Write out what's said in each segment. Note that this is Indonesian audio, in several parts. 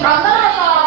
Pronto lo so.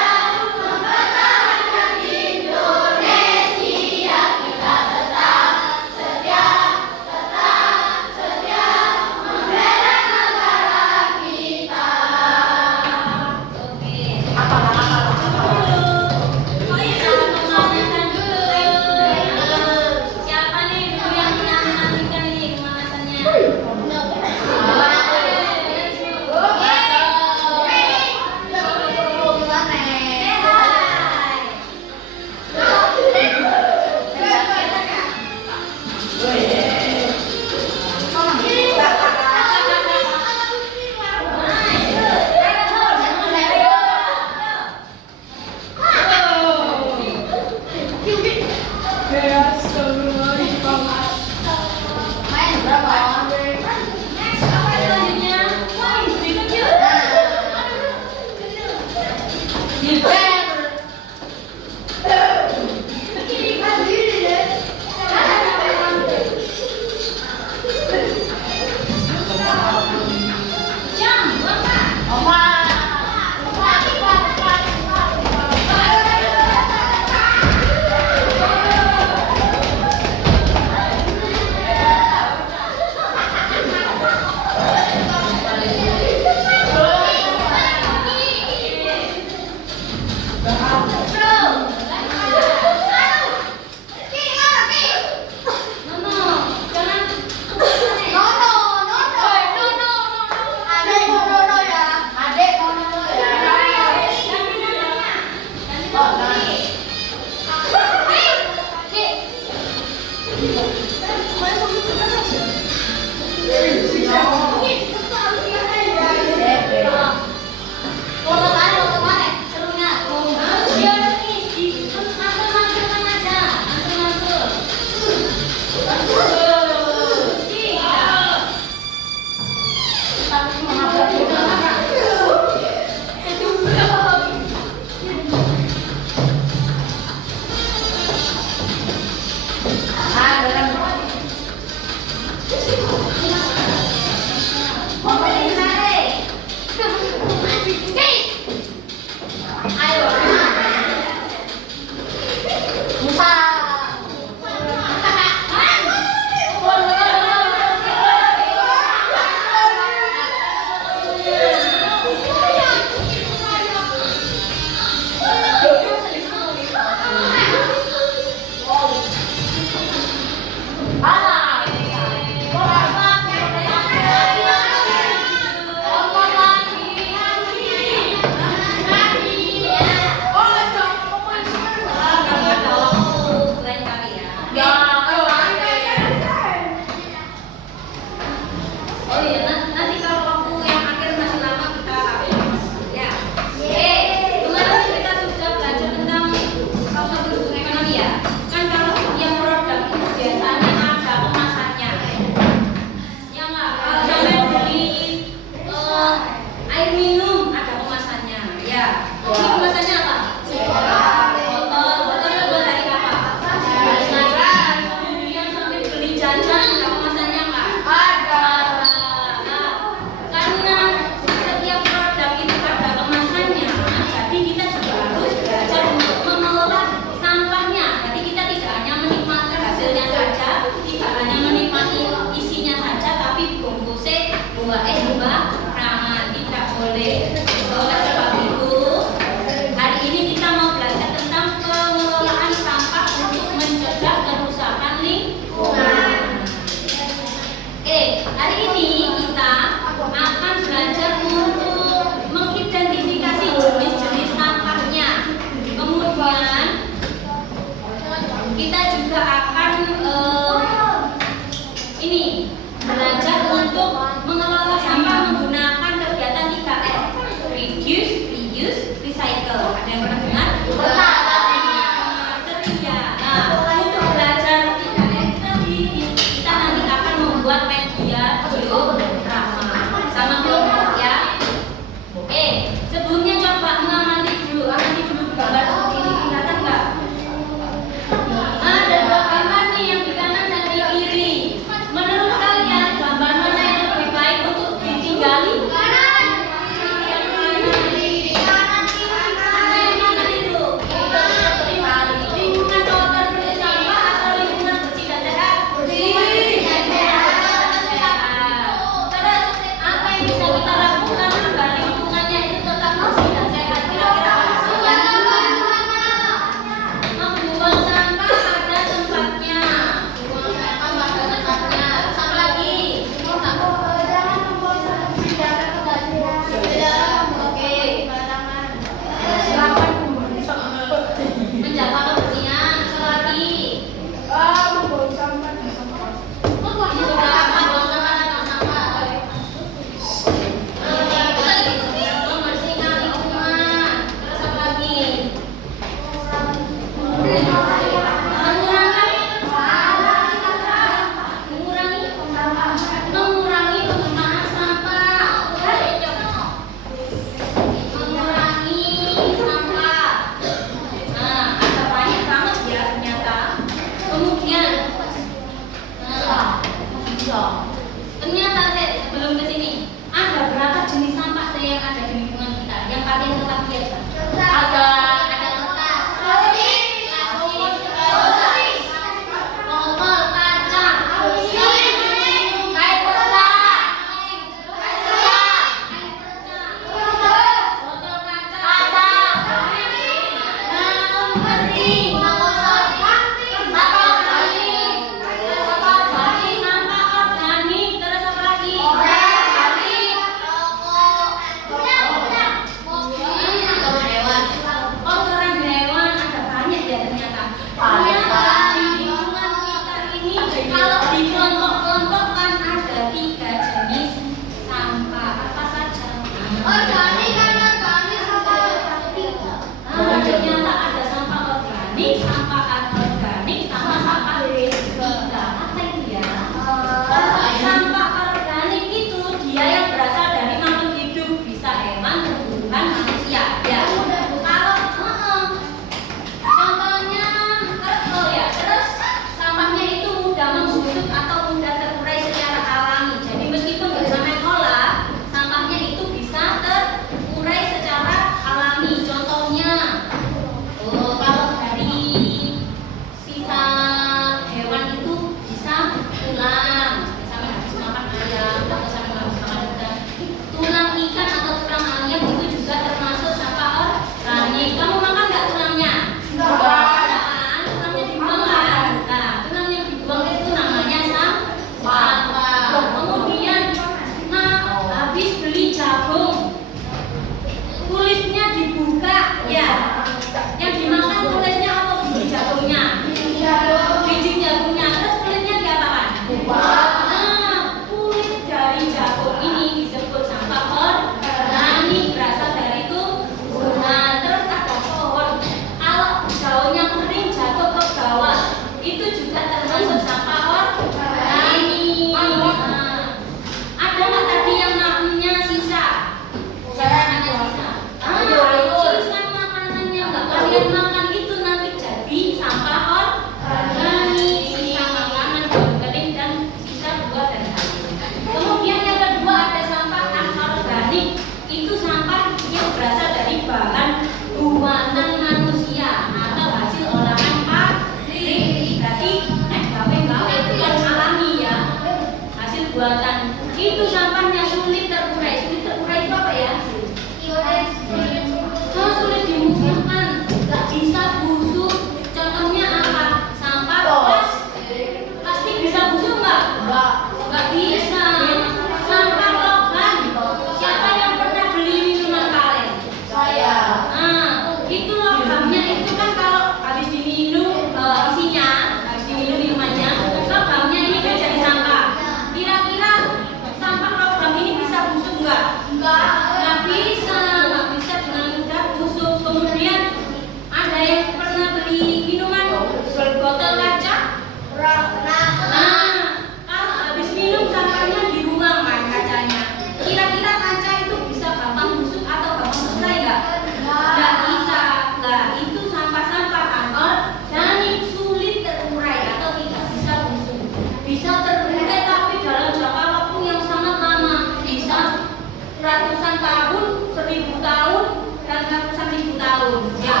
ratusan tahun, 1000 tahun, dan ratusan ribu tahun. Ya.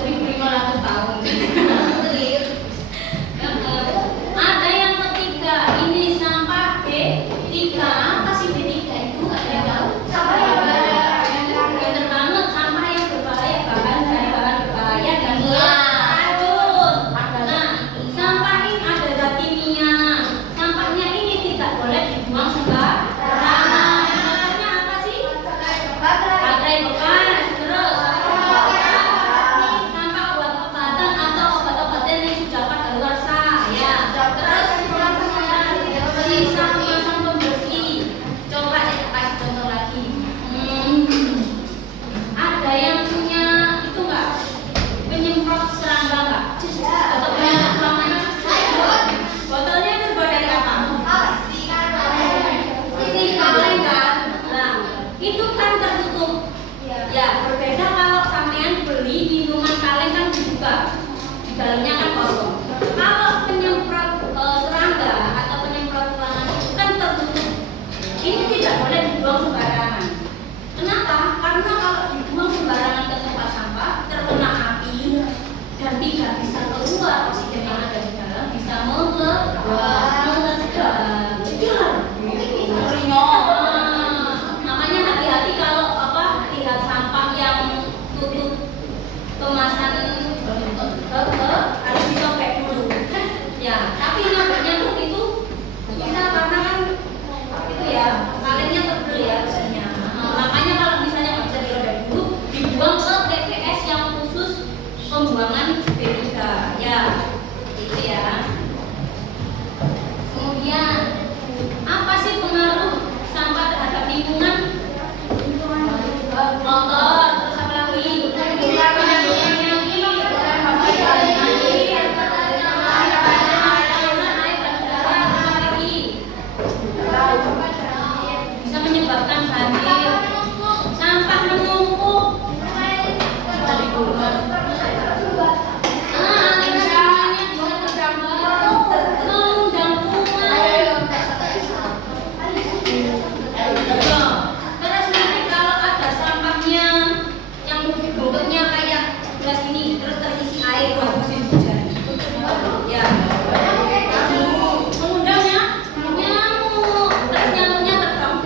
1500 tahun. Ada yang ketiga, ini sampah B3. Apa sih B3 itu? Ada yang tahu? Pinter banget, sampah yang berbahaya, bahan berbahaya dan beracun. Nah, sampah ini ada zat kimia. Sampahnya ini tidak boleh dibuang sembarangan. Contohnya apa sih? Baterai bekas, terus sampah obat-obatan atau obat-obatan yang sudah kadaluarsa, ya. Terus sisa kemasan pembersih. Coba saya kasih contoh lagi. Ada yang punya itu enggak? Penyemprot serangga enggak? Atau penyemprot ruangan? Botolnya terbuat dari apa? Sisi kaleng kan? Nah, itu kan tertutup. Ya, berbeda kalau sampean beli minuman kaleng kan dibuka. Di dalamnya kan kosong. Kalau penyemprot serangga atau penyemprot ruangan itu kan tertutup. Ini tidak boleh dibuang sembarangan. Kenapa? Karena kalau dibuang sembarangan ke tempat sampah terkena api dan tidak bisa keluar, oksigen yang ada di dalam bisa meledak. Makanya hati-hati kalau lihat sampah yang tutup kemasan harus disobek dulu. Ya, tapi nyobeknya tuh itu bisa karena kan itu ya kalengnya tebel ya besinya. Makanya kalau misalnya nggak bisa dirobek dulu, dibuang ke TPS yang khusus pembuangan B3. Ya, itu ya. Kemudian apa sih pengaruh sampah terhadap lingkungan? Kotor, terus apa lagi? Bisa menyebabkan banjir. Sampah menumpuk. Alirannya bisa tergambar, mengundang kuman. Terus nanti kalau ada sampahnya yang bentuknya kayak gelas ini, terus terisi air musim hujan, ya mengundangnya nyamuk. Terus nyamuknya terbang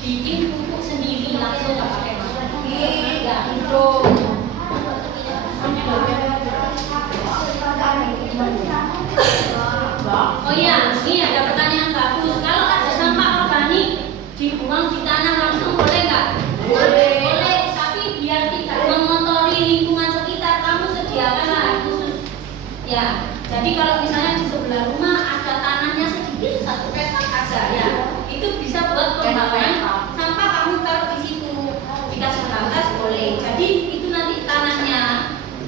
bikin pupuk sendiri langsung nggak pakai masker. Ya itu. Oh iya, ini ada pertanyaan bagus. Kalau ada sampah organik dibuang di tanah langsung boleh nggak? Boleh, tapi biar tidak mengotori lingkungan sekitar, kamu sediakan lahan khusus. Ya, jadi kalau misalnya di sebelah rumah ada tanahnya sedikit 1 meter aja, ya itu bisa buat pembuangan sampah, kamu taruh di situ, dikasih batas boleh. Jadi itu nanti tanahnya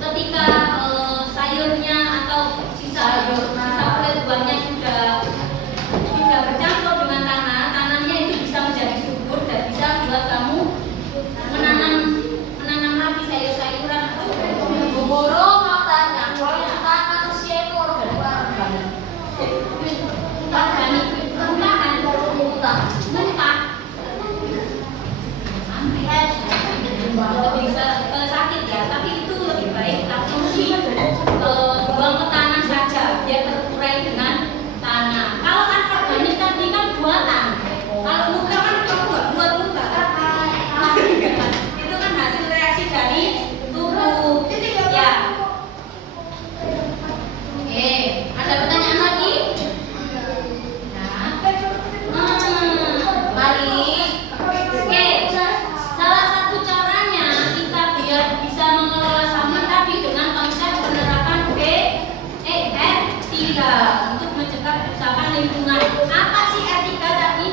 ketika sayurnya atau sisa kulit buahnya sudah bercampur dengan tanahnya itu bisa menjadi subur dan bisa buat kamu menanam lagi sayur-sayuran atau Burung mau tanya, kalau manusia itu organik. Bisa sakit ya, tapi itu lebih baik langsung buang ke tanah saja biar terurai dengan tanah. Kalau organik tadi kan buatan, kalau muka kan kamu nggak buat muka itu kan hasil reaksi dari tubuh ya. Oke, ada pertanyaan lagi? Mari. Oke, salah satu caranya kita biar bisa mengelola sampah tadi dengan konsep penerapan etika untuk mencegah kerusakan lingkungan. Apa sih etika tadi?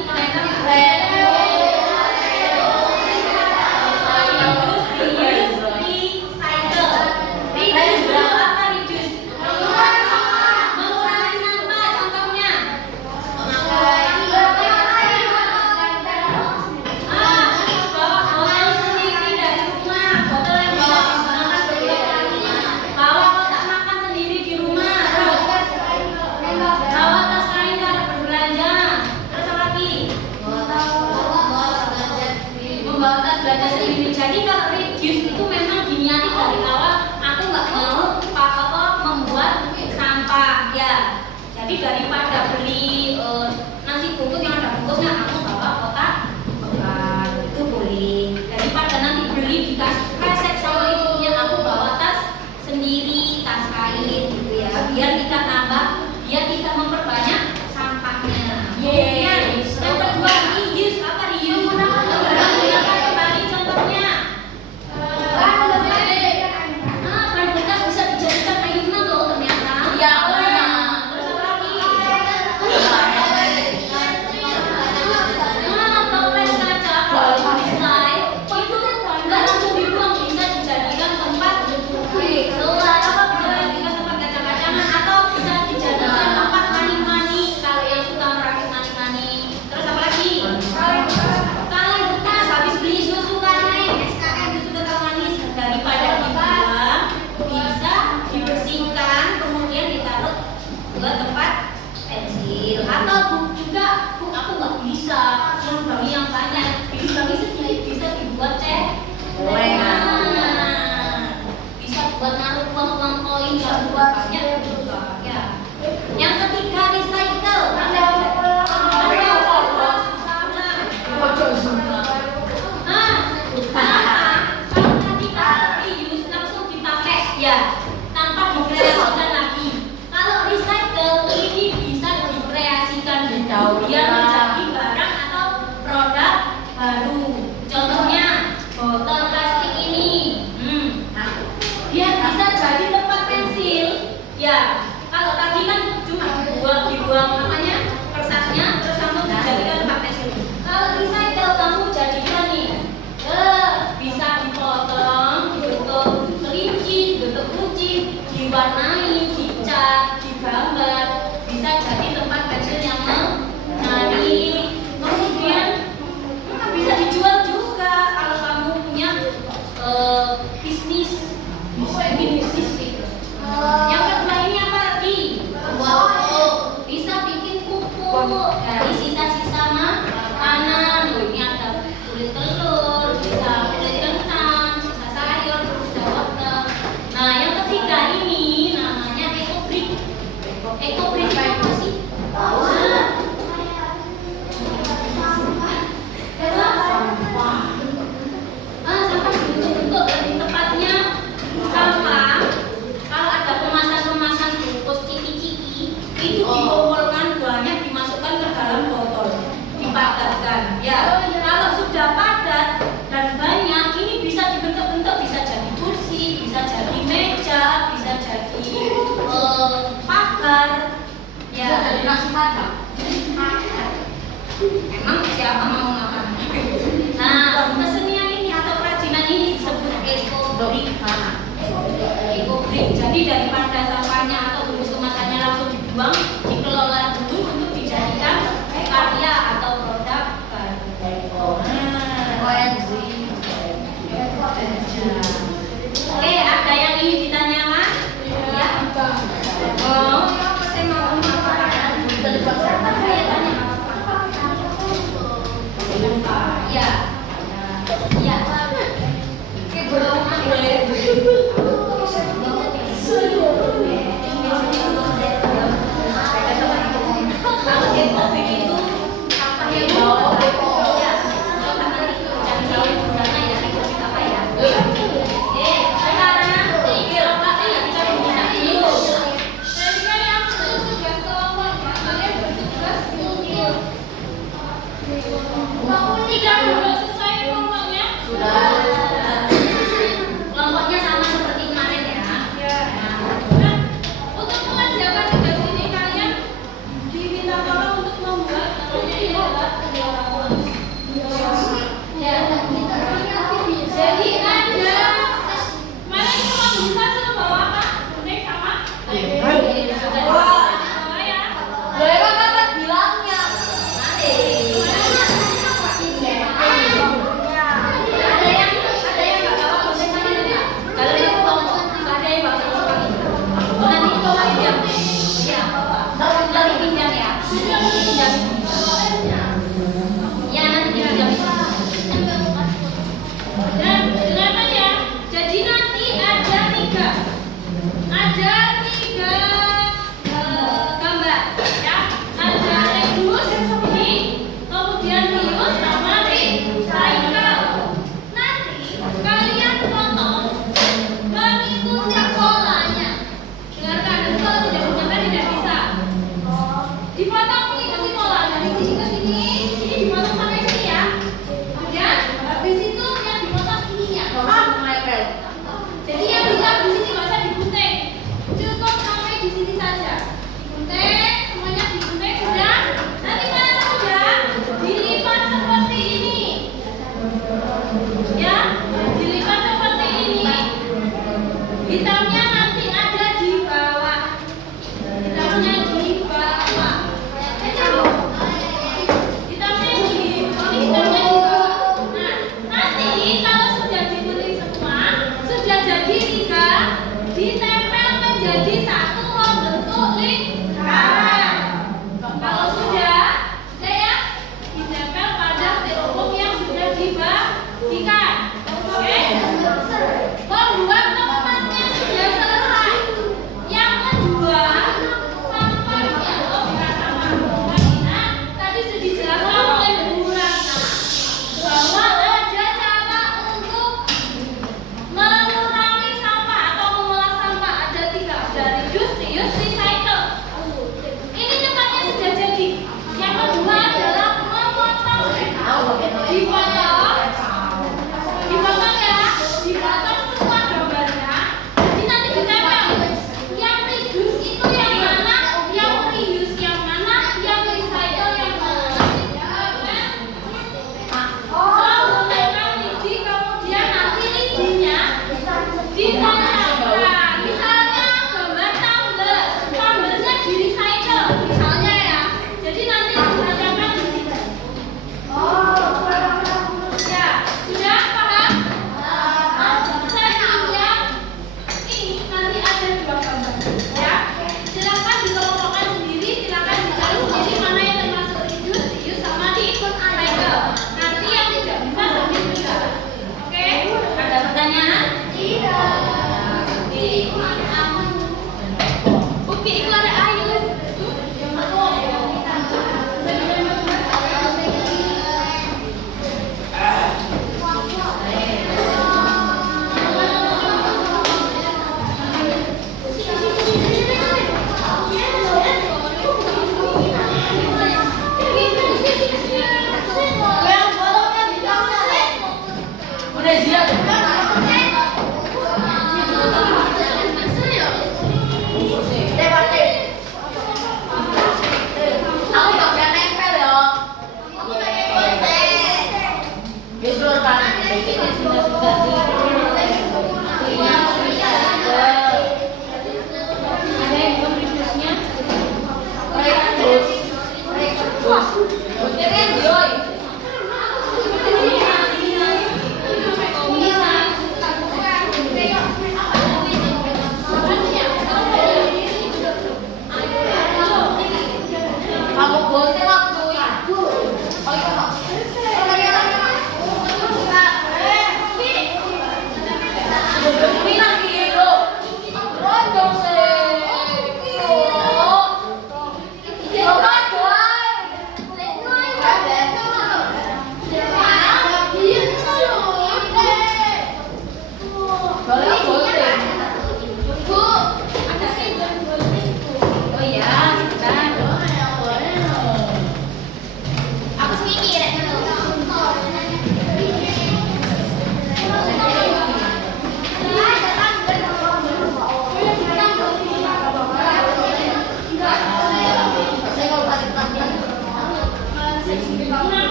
Jadi kalau reduce itu memang diniati dari awal, aku nggak mau membuat sampah ya. Jadi daripada beli nasi bungkus yang ada bungkusnya, aku bawa kotak bekas itu boleh. Daripada nanti beli dikasih kresek sama ibunya, aku bawa tas sendiri, tas kain gitu ya. Biar kita tambah, biar kita memperbanyak sampahnya. Kemudian yang kedua reuse, apa reuse? Menggunakan kembali contohnya. Ban bekas bisa dijadikan ayunan loh ternyata. Ya, terus apa lagi? Toples kaca kalau desain itu nggak langsung dibuang, bisa dijadikan tempat solar, apa bisa dijadikan tempat kaca-kacangan atau bisa dijadikan tempat mani-mani kalau yang suka merakit mani-mani. Terus apa lagi? Kaleng bekas habis beli susu kaleng SKM susu kental manis, daripada dibuang bisa dibersihkan kemudian ditaruh ke tempat pensil atau juga aku nggak bisa lubangnya yang banyak, lubangnya sedikit bisa dibuat bisa buat naruh uang koin kalau buat banyak juga ya. Yang ketiga recycle. Kalau tadi reuse langsung dipakai ya, tanpa dikreasikan lagi. Kalau recycle ini bisa dikreasikan dia menjadi barang atau produk baru. Contohnya botol plastik ini Emang siapa mau makan? Nah, kesenian ini atau kerajinan ini disebut ekobrik. Ekobrik. Jadi daripada sampahnya atau bungkus kemasannya langsung dibuang, dikelola dulu untuk dijadikan karya atau produk baru. Oke, ada yang ingin ditanyakan? Ya. Oh, apa saya mau makan? Saya tanya. Ya. Ya. Oke, kalau ekobrik itu apa yang mau? Ya, nanti cari tahu gunanya ya, ekobrik apa ya? Sekarang birokratnya ya kita bisa dulu. Ketika yang tugas kelompok, kalian bertugas untuk tidak duduk sesuai kelompoknya. Kelompoknya sama seperti kemarin ya. Nah, untuk mengerjakan tugas ini kalian diminta tolong untuk membuat namanya ini adalah jadi ada mana yang cuma bisa suruh bawa apa? Kuning sama bawa ya. Lewat apa bilangnya? Ada yang nggak bawa kuning sama enggak? Kalau yang kelompok nggak ada yang bawa sama sekali. Nanti bawa pinjam. Iya, bawa. Nanti pinjam ya. Pinjam. Ya,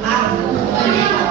Aku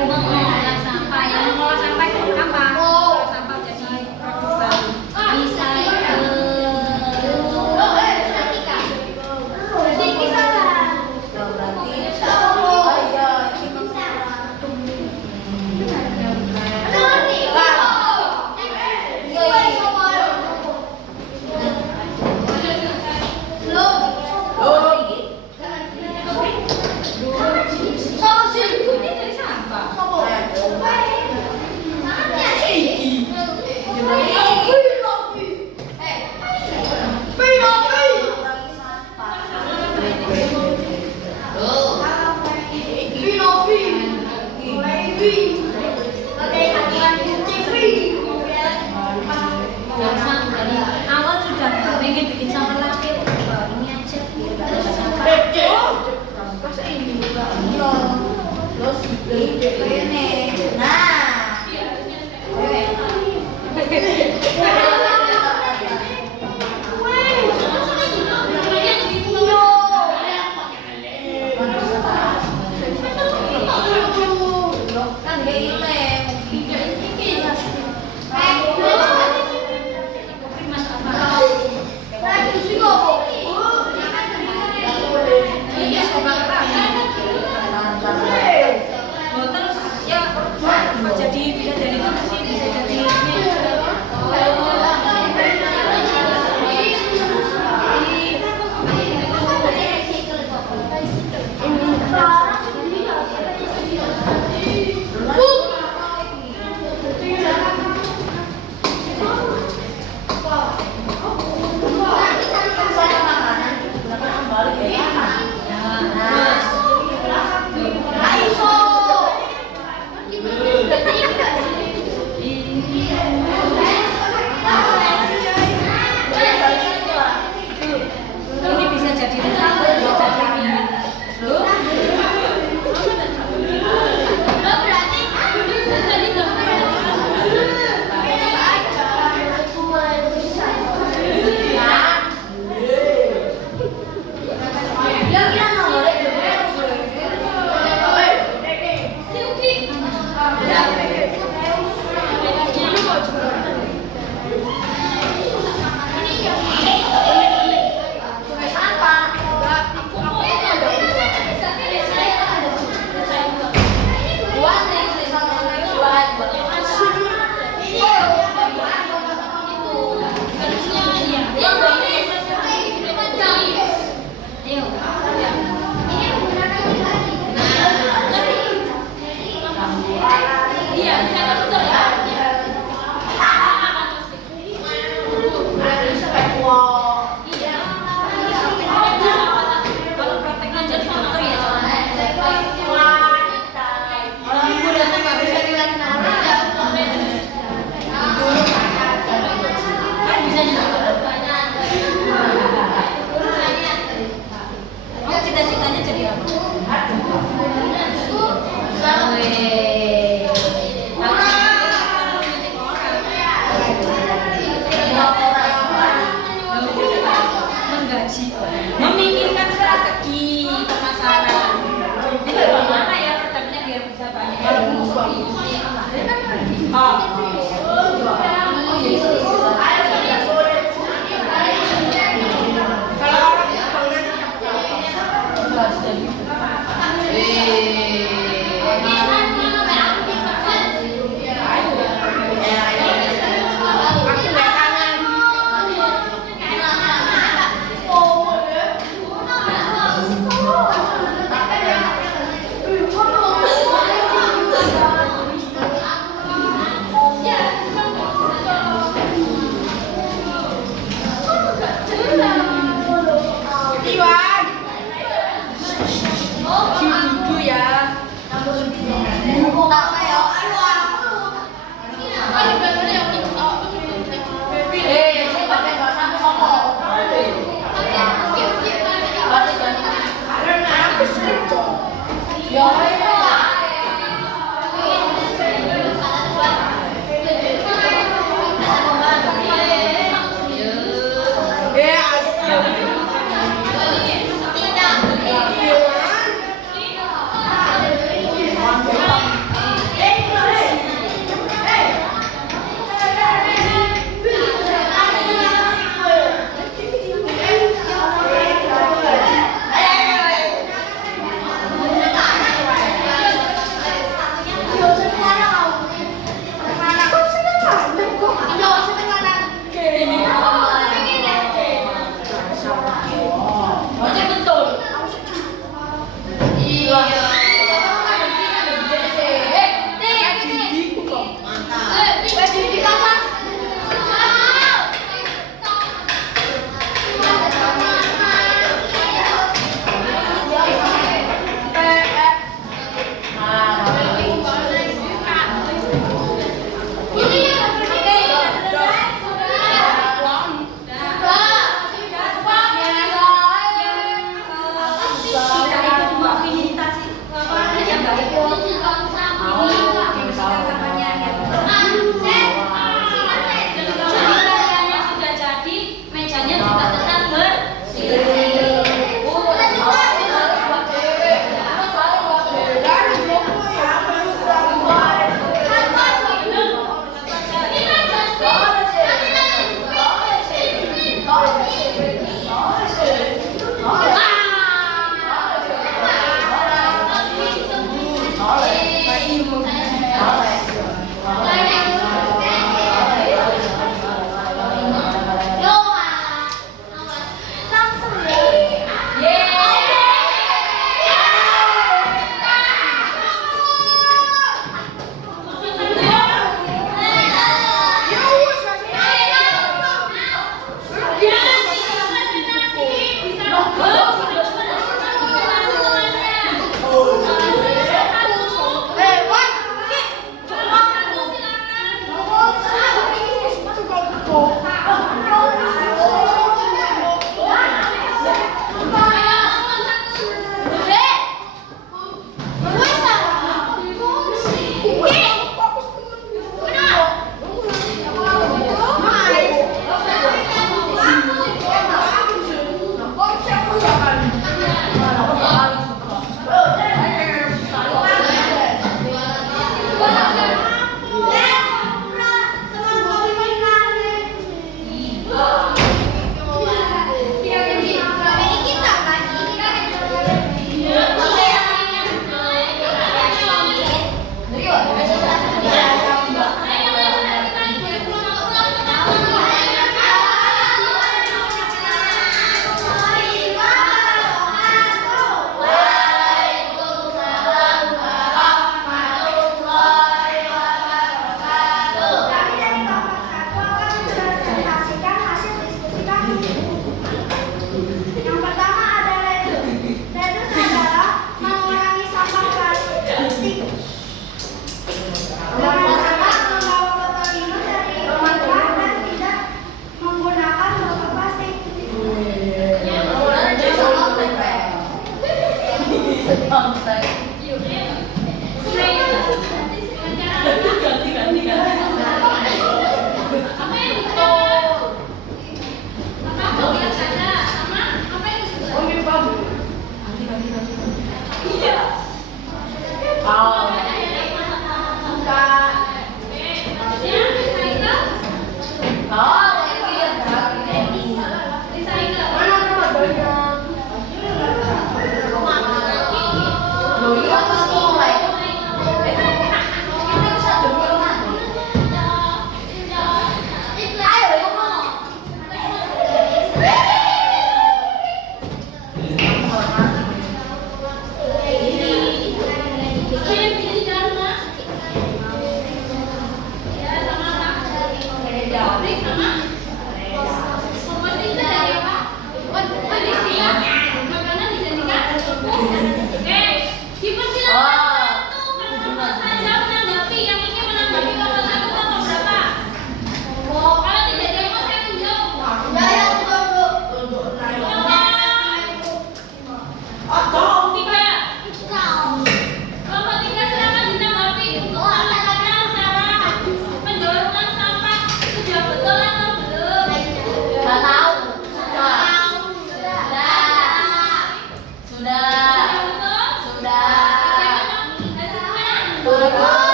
Mengolah sampah, yang mengolah sampah itu apa? Mengolah sampah jadi gaji, memikirkan strategi pemasaran. Ini bagaimana ya produknya biar bisa banyak. Ya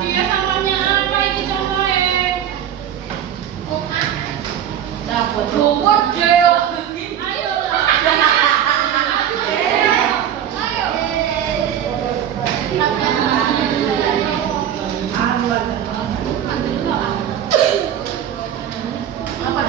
Iya sampahnya apa ini contohnya? Bobot Jeo. Ayo. Apa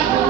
ibu